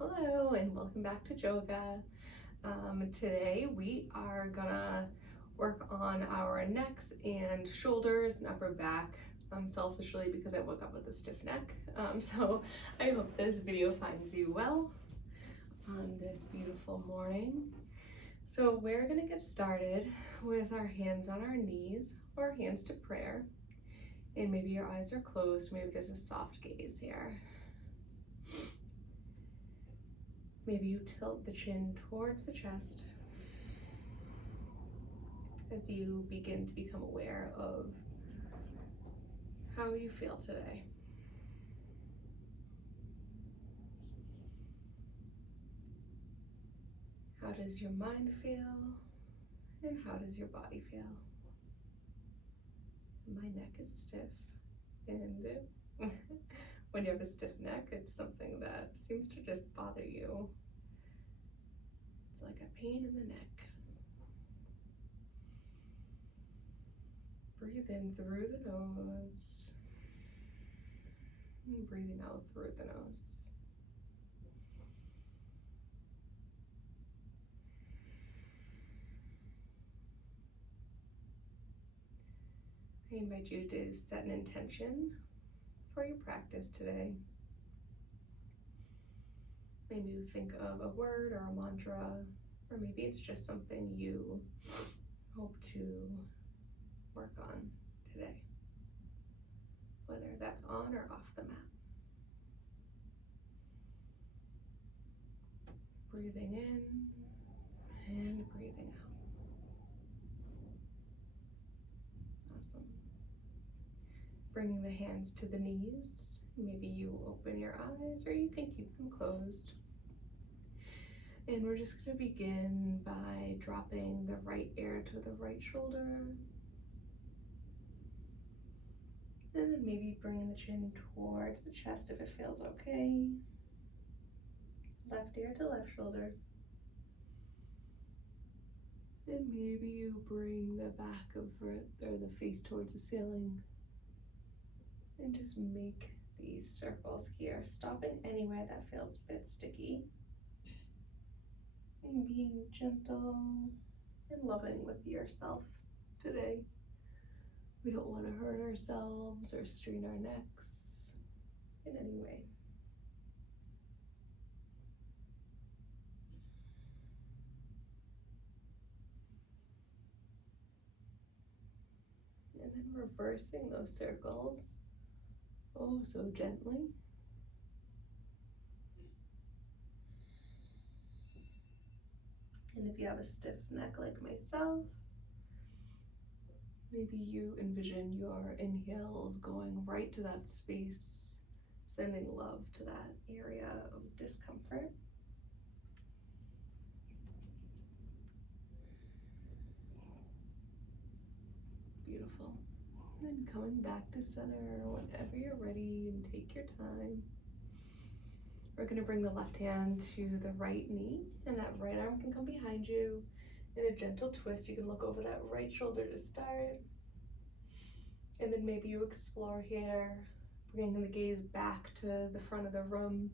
Hello and welcome back to yoga. Today we are gonna work on our necks and shoulders and upper back, selfishly because I woke up with a stiff neck. So I hope this video finds you well on this beautiful morning. So we're gonna get started with our hands on our knees or hands to prayer. And maybe your eyes are closed, maybe there's a soft gaze here. Maybe you tilt the chin towards the chest as you begin to become aware of how you feel today. How does your mind feel? And how does your body feel? My neck is stiff, and when you have a stiff neck, it's something that seems to just bother you. It's like a pain in the neck. Breathe in through the nose, and breathing out through the nose. I invite you to set an intention for your practice today. Maybe you think of a word or a mantra, or maybe it's just something you hope to work on today, whether that's on or off the mat. Breathing in and breathing out. Awesome. Bringing the hands to the knees. Maybe you open your eyes or you can keep them closed. And we're just going to begin by dropping the right ear to the right shoulder. And then maybe bringing the chin towards the chest if it feels okay. Left ear to left shoulder. And maybe you bring the back of it or the face towards the ceiling. And just make these circles here, stopping anywhere that feels a bit sticky. And being gentle and loving with yourself today. We don't want to hurt ourselves or strain our necks in any way. And then reversing those circles, oh so gently. And if you have a stiff neck like myself, maybe you envision your inhales going right to that space, sending love to that area of discomfort. Beautiful. And then coming back to center whenever you're ready and take your time. We're going to bring the left hand to the right knee, and that right arm can come behind you. In a gentle twist, you can look over that right shoulder to start. And then maybe you explore here, bringing the gaze back to the front of the room.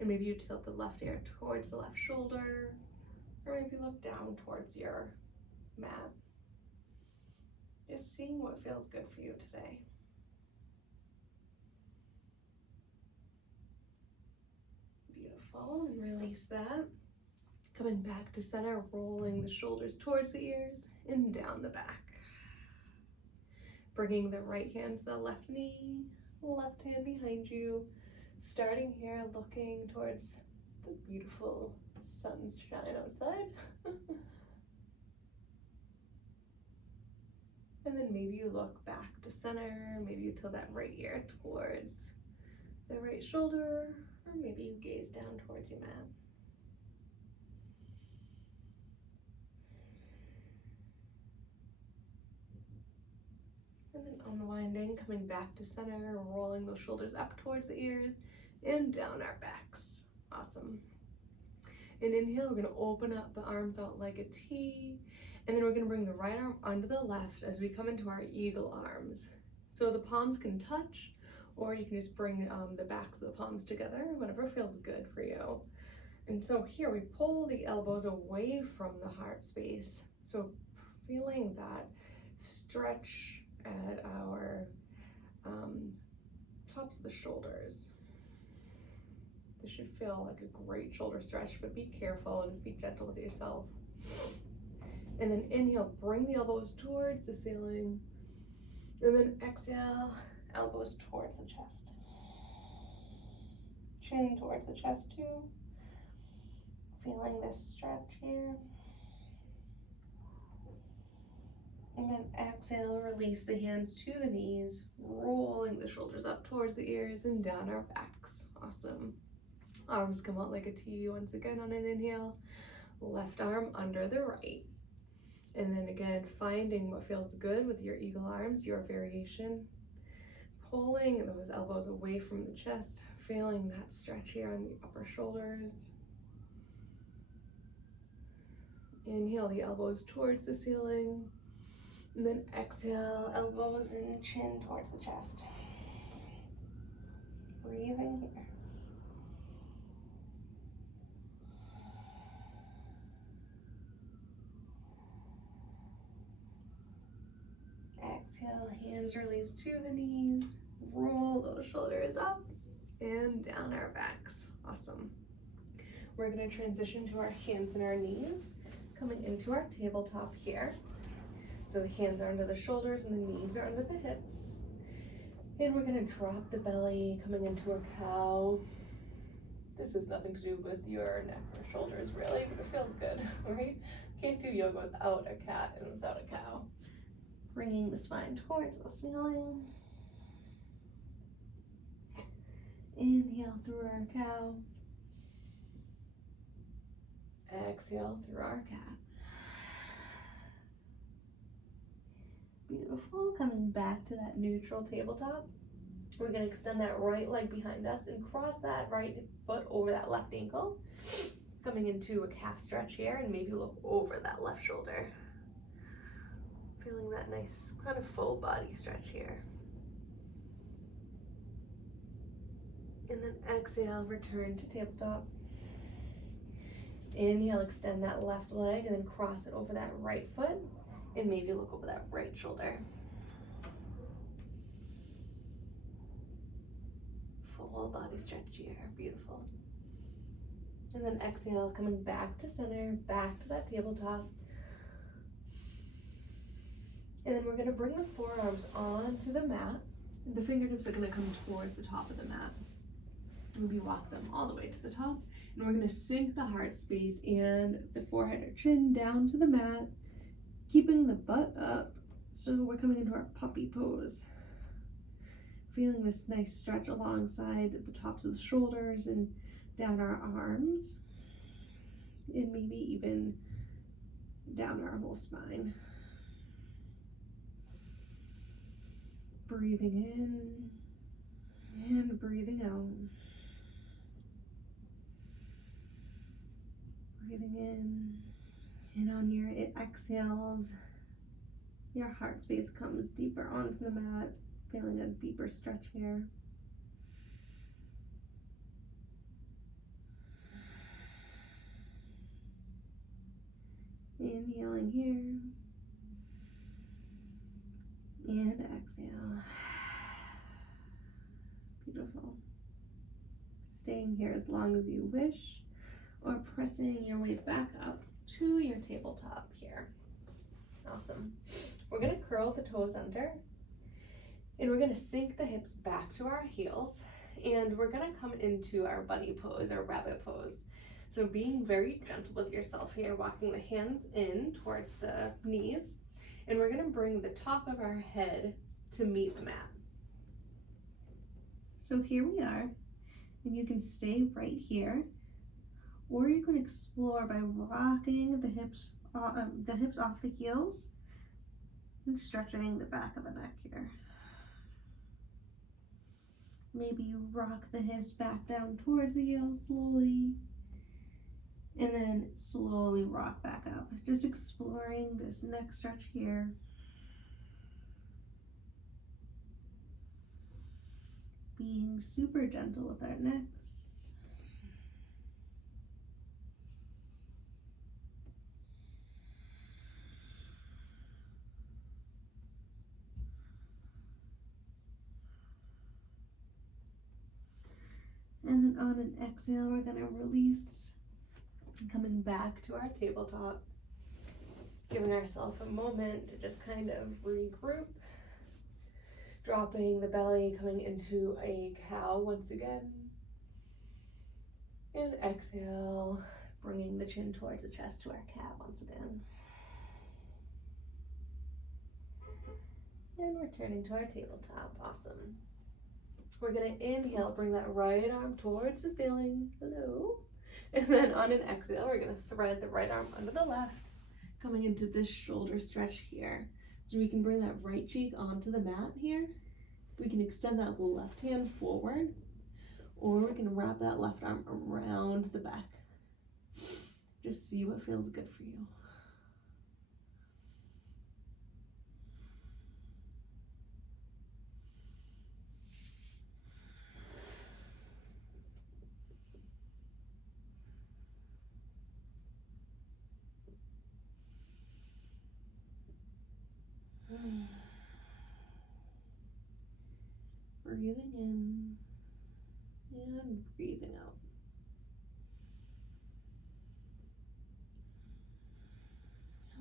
And maybe you tilt the left ear towards the left shoulder, or maybe look down towards your mat. Just seeing what feels good for you today. Beautiful, and release that. Coming back to center, rolling the shoulders towards the ears and down the back. Bringing the right hand to the left knee, left hand behind you. Starting here, looking towards the beautiful sunshine outside. And then maybe you look back to center, maybe you tilt that right ear towards the right shoulder, or maybe you gaze down towards your mat. And then unwinding, coming back to center, rolling those shoulders up towards the ears and down our backs. Awesome. And inhale, we're going to open up the arms out like a T. And then we're going to bring the right arm onto the left as we come into our eagle arms. So the palms can touch, or you can just bring the backs of the palms together, whatever feels good for you. And so here we pull the elbows away from the heart space. So feeling that stretch at our tops of the shoulders. This should feel like a great shoulder stretch, but be careful and just be gentle with yourself. And then inhale, bring the elbows towards the ceiling. And then exhale, elbows towards the chest. Chin towards the chest too. Feeling this stretch here. And then exhale, release the hands to the knees, rolling the shoulders up towards the ears and down our backs. Awesome. Arms come out like a T once again on an inhale. Left arm under the right. And then again, finding what feels good with your eagle arms, your variation. Pulling those elbows away from the chest, feeling that stretch here on the upper shoulders. Inhale the elbows towards the ceiling. And then exhale, elbows and chin towards the chest. Breathing here. Exhale, hands release to the knees. Roll those shoulders up and down our backs. Awesome. We're going to transition to our hands and our knees, coming into our tabletop here. So the hands are under the shoulders and the knees are under the hips. And we're going to drop the belly, coming into a cow. This has nothing to do with your neck or shoulders really, but it feels good, right? Can't do yoga without a cat and without a cow. Bringing the spine towards the ceiling. Inhale through our cow. Exhale through our cat. Beautiful. Coming back to that neutral tabletop. We're going to extend that right leg behind us and cross that right foot over that left ankle. Coming into a calf stretch here and maybe look over that left shoulder. Feeling that nice kind of full body stretch here. And then exhale, return to tabletop. Inhale, extend that left leg and then cross it over that right foot and maybe look over that right shoulder. Full body stretch here, beautiful. And then exhale, coming back to center, back to that tabletop. And then we're going to bring the forearms onto the mat. The fingertips are going to come towards the top of the mat. Maybe walk them all the way to the top. And we're going to sink the heart space and the forehead or chin down to the mat, keeping the butt up. So we're coming into our puppy pose. Feeling this nice stretch alongside the tops of the shoulders and down our arms. And maybe even down our whole spine. Breathing in and breathing out. Breathing in, and on your exhales, your heart space comes deeper onto the mat, feeling a deeper stretch here. Inhaling here, and exhale. Beautiful. Staying here as long as you wish, or pressing your way back up to your tabletop here. Awesome. We're going to curl the toes under, and we're going to sink the hips back to our heels, and we're going to come into our bunny pose, our rabbit pose. So being very gentle with yourself here, walking the hands in towards the knees, and we're going to bring the top of our head to meet the mat. So here we are, and you can stay right here, or you can explore by rocking the hips off the heels and stretching the back of the neck here. Maybe you rock the hips back down towards the heels slowly, and then slowly rock back up. Just exploring this neck stretch here. being super gentle with our necks. And then on an exhale, we're gonna release. Coming back to our tabletop, giving ourselves a moment to just kind of regroup, dropping the belly, coming into a cow once again, and exhale, bringing the chin towards the chest to our cat once again, and returning to our tabletop. Awesome. We're gonna inhale, bring that right arm towards the ceiling, hello. And then on an exhale, we're gonna thread the right arm under the left, coming into this shoulder stretch here. So we can bring that right cheek onto the mat here. We can extend that left hand forward, or we can wrap that left arm around the back. Just see what feels good for you. Breathing in and breathing out.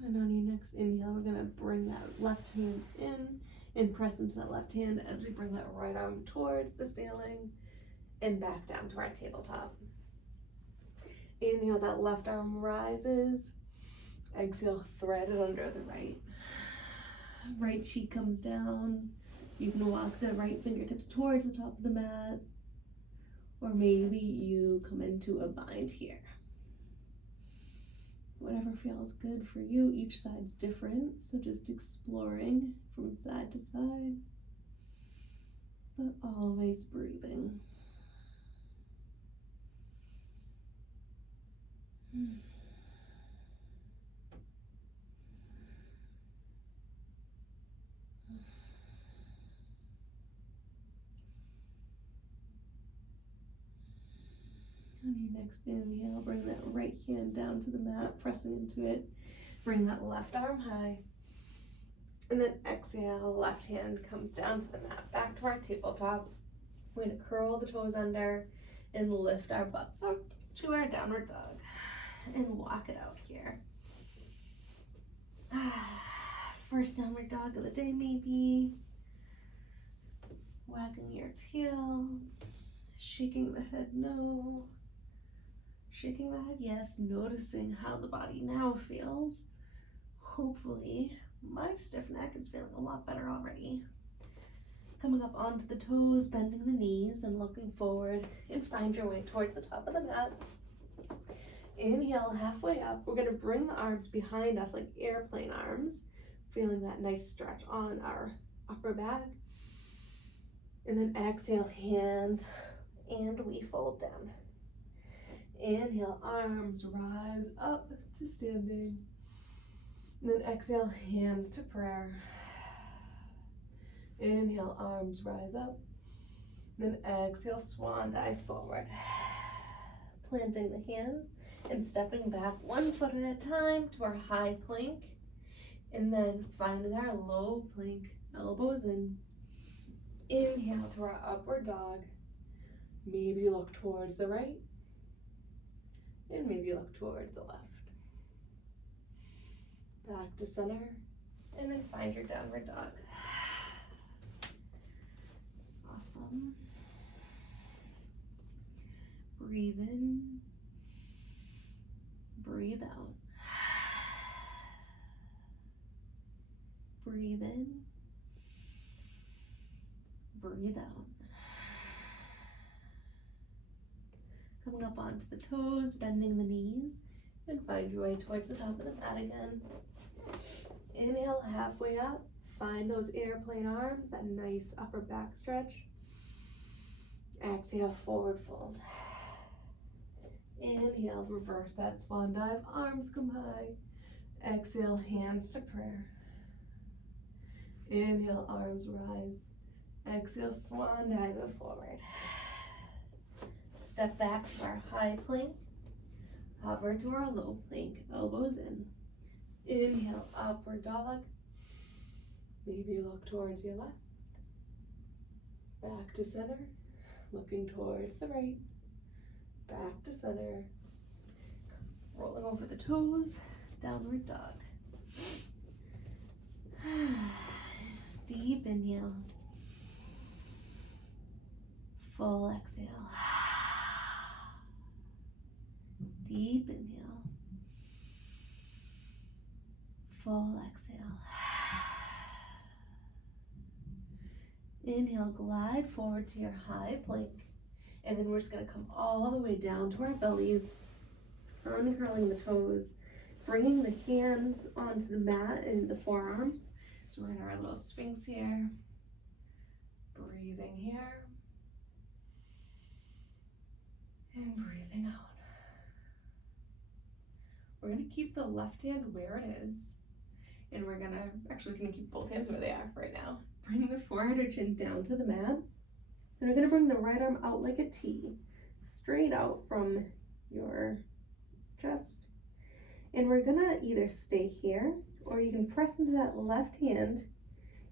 And then on your next inhale, we're gonna bring that left hand in and press into that left hand as we bring that right arm towards the ceiling and back down to our tabletop. Inhale, that left arm rises. Exhale, thread it under the right. Right cheek comes down. You can walk the right fingertips towards the top of the mat, or maybe you come into a bind here. Whatever feels good for you. Each side's different, so just exploring from side to side, but always breathing. On your next inhale, bring that right hand down to the mat, pressing into it. Bring that left arm high. And then exhale, left hand comes down to the mat, back to our tabletop. We're gonna curl the toes under and lift our butts up to our downward dog and walk it out here. First downward dog of the day, maybe. Wagging your tail, shaking the head no. Shaking the head yes, noticing how the body now feels. Hopefully, my stiff neck is feeling a lot better already. Coming up onto the toes, bending the knees and looking forward, and find your way towards the top of the mat. Inhale, halfway up. We're gonna bring the arms behind us like airplane arms, feeling that nice stretch on our upper back. And then exhale, hands, and we fold down. Inhale, arms rise up to standing. And then exhale, hands to prayer. Inhale, arms rise up. Then exhale, swan dive forward. Planting the hands and stepping back 1 foot at a time to our high plank. And then finding our low plank, elbows in. Inhale to our upward dog. Maybe look towards the right. And maybe look towards the left. Back to center. And then find your downward dog. Awesome. Breathe in. Breathe out. Breathe in. Breathe out. Coming up onto the toes, bending the knees, and find your way towards the top of the mat again. Inhale, halfway up. Find those airplane arms, that nice upper back stretch. Exhale, forward fold. Inhale, reverse that swan dive, arms come high. Exhale, hands to prayer. Inhale, arms rise. Exhale, swan dive it forward. Step back to our high plank. Hover to our low plank, elbows in. Inhale, upward dog. Maybe look towards your left. Back to center, looking towards the right. Back to center. Rolling over the toes, downward dog. Deep inhale. Full exhale. Deep inhale. Full exhale. Inhale, glide forward to your high plank. And then we're just gonna come all the way down to our bellies, uncurling the toes, bringing the hands onto the mat and the forearms. So we're in our little sphinx here. Breathing here. And breathing out. We're gonna keep the left hand where it is. And we're gonna keep both hands where they are right now. Bring the forehead or chin down to the mat. And we're gonna bring the right arm out like a T, straight out from your chest. And we're gonna either stay here, or you can press into that left hand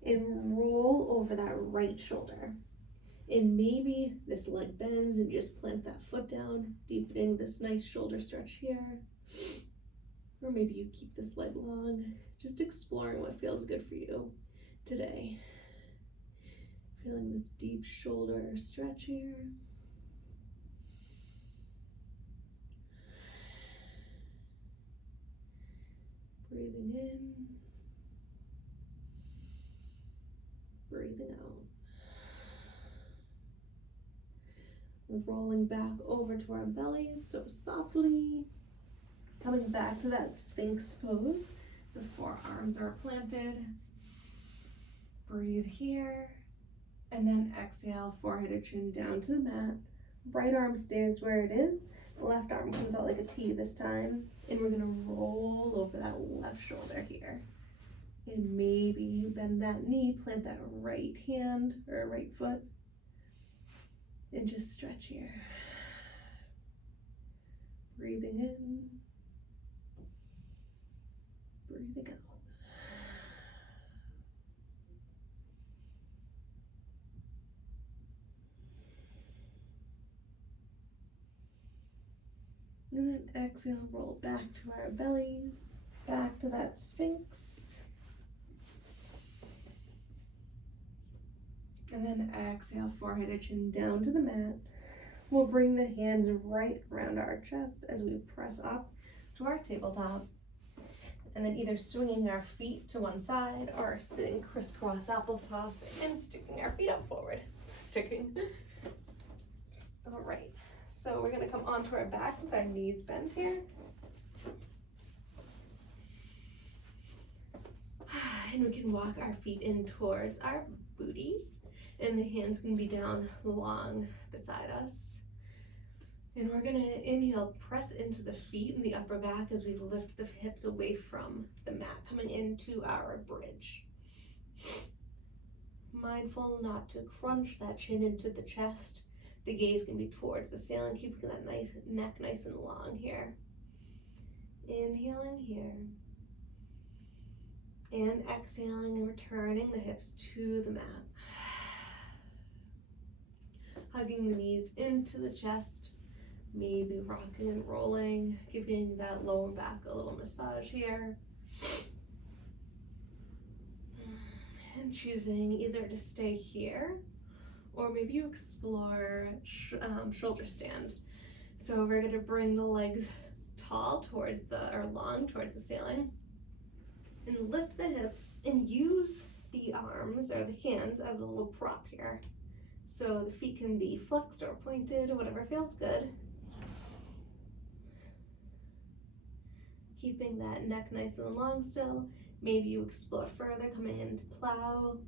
and roll over that right shoulder. And maybe this leg bends and just plant that foot down, deepening this nice shoulder stretch here. Or maybe you keep this leg long, just exploring what feels good for you today. Feeling this deep shoulder stretch here. Breathing in. Breathing out. We're rolling back over to our bellies, so softly. Coming back to that Sphinx pose. The forearms are planted. Breathe here. And then exhale, forehead or chin down to the mat. Right arm stays where it is. Left arm comes out like a T this time. And we're gonna roll over that left shoulder here. And maybe bend that knee, plant that right hand or right foot. And just stretch here. Breathing in. Breathing out. And then exhale, roll back to our bellies, back to that Sphinx. And then exhale, forehead or chin down to the mat. We'll bring the hands right around our chest as we press up to our tabletop. And then either swinging our feet to one side or sitting crisscross applesauce and sticking our feet out forward. All right. So we're gonna come onto our backs with our knees bent here. And we can walk our feet in towards our booties. And the hands can be down long beside us. And we're gonna inhale, press into the feet and the upper back as we lift the hips away from the mat, coming into our bridge. Mindful not to crunch that chin into the chest. The gaze can be towards the ceiling, keeping that nice neck nice and long here. Inhaling here. And exhaling and returning the hips to the mat. Hugging the knees into the chest. Maybe rocking and rolling, giving that lower back a little massage here. And choosing either to stay here or maybe you explore shoulder stand. So we're gonna bring the legs tall long towards the ceiling and lift the hips and use the arms or the hands as a little prop here. So the feet can be flexed or pointed, whatever feels good. Keeping that neck nice and long still. Maybe you explore further, coming into plow.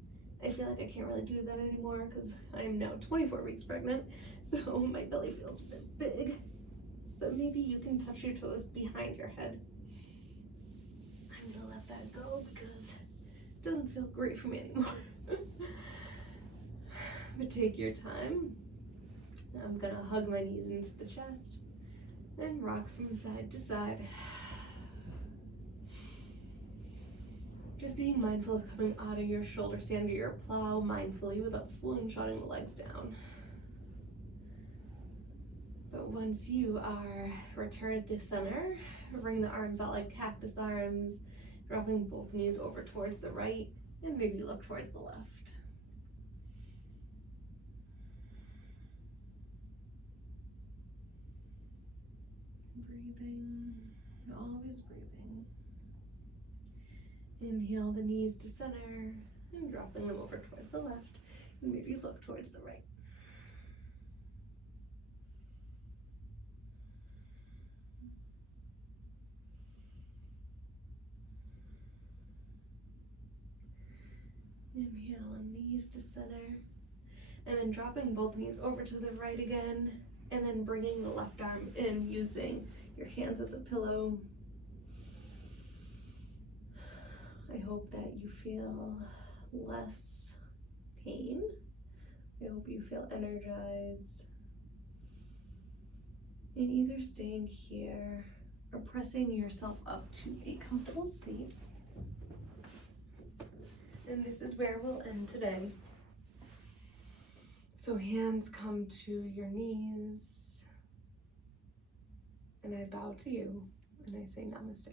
I feel like I can't really do that anymore because I am now 24 weeks pregnant, so my belly feels a bit big. But maybe you can touch your toes behind your head. I'm gonna let that go because it doesn't feel great for me anymore. But take your time. I'm gonna hug my knees into the chest and rock from side to side. Just being mindful of coming out of your shoulder stand to your plow mindfully without slingshotting the legs down. But once you are returned to center, bring the arms out like cactus arms, dropping both knees over towards the right and maybe look towards the left. Breathing, always breathing. Inhale the knees to center and dropping them over towards the left and maybe look towards the right. Inhale, knees to center, and then dropping both knees over to the right again, and then bringing the left arm in using your hands as a pillow. I hope that you feel less pain. I hope you feel energized. And either staying here or pressing yourself up to a comfortable seat. And this is where we'll end today. So hands come to your knees, and I bow to you, and I say namaste.